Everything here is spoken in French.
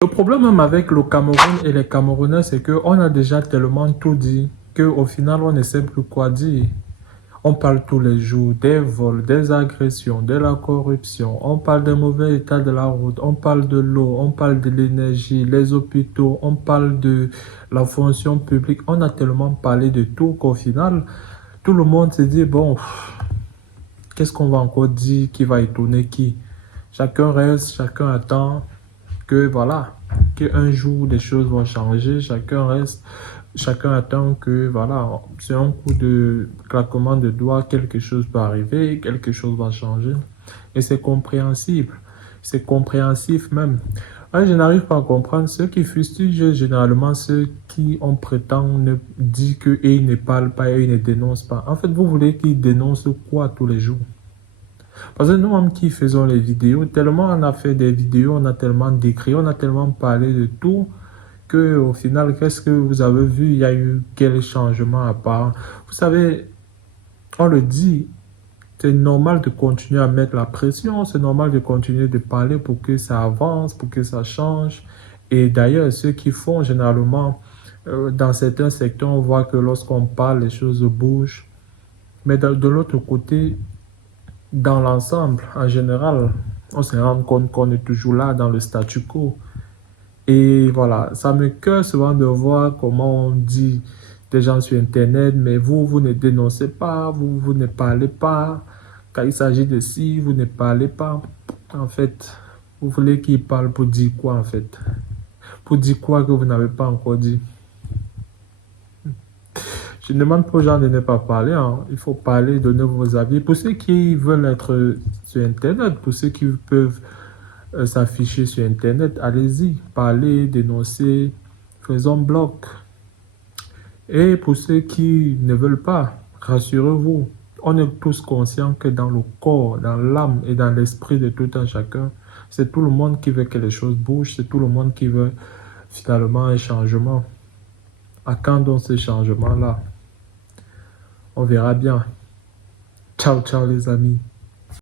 Le problème même avec le Cameroun et les Camerounais, c'est qu'on a déjà tellement tout dit qu'au final, on ne sait plus quoi dire. On parle tous les jours des vols, des agressions, de la corruption, on parle des mauvais état de la route, on parle de l'eau, on parle de l'énergie, les hôpitaux, on parle de la fonction publique. On a tellement parlé de tout qu'au final, tout le monde se dit, bon, qu'est-ce qu'on va encore dire qui va étonner qui? Chacun reste, chacun attend que voilà, qu'un jour des choses vont changer, chacun reste, chacun attend que voilà, c'est un coup de claquement de doigts, quelque chose peut arriver, quelque chose va changer. Et c'est compréhensible, c'est compréhensif même. Moi, je n'arrive pas à comprendre ceux qui fustigent généralement ceux qui on prétend ne dit que et ils ne parlent pas et ils ne dénoncent pas. En fait, vous voulez qu'ils dénoncent quoi tous les jours? Parce que nous-mêmes qui faisons les vidéos, tellement on a fait des vidéos, on a tellement décrit, on a tellement parlé de tout, que au final, qu'est-ce que vous avez vu? Il y a eu quel changement à part? Vous savez, on le dit, c'est normal de continuer à mettre la pression, c'est normal de continuer de parler pour que ça avance, pour que ça change. Et d'ailleurs, ceux qui font généralement, dans certains secteurs, on voit que lorsqu'on parle, les choses bougent. Mais de l'autre côté, dans l'ensemble, en général, on se rend compte qu'on est toujours là dans le statu quo. Et voilà, ça me cœur souvent de voir comment on dit des gens sur Internet, mais vous ne dénoncez pas, vous ne parlez pas. Quand il s'agit de ci, vous ne parlez pas. En fait, vous voulez qu'ils parlent pour dire quoi en fait? Pour dire quoi que vous n'avez pas encore dit? Je demande aux gens de ne pas parler, hein. Il faut parler, donner vos avis. Pour ceux qui veulent être sur Internet, pour ceux qui peuvent s'afficher sur Internet, allez-y, parlez, dénoncez, faisons bloc. Et pour ceux qui ne veulent pas, rassurez-vous, on est tous conscients que dans le corps, dans l'âme et dans l'esprit de tout un chacun, c'est tout le monde qui veut que les choses bougent, c'est tout le monde qui veut finalement un changement. À quand donc ce changement-là? On verra bien. Ciao, ciao les amis.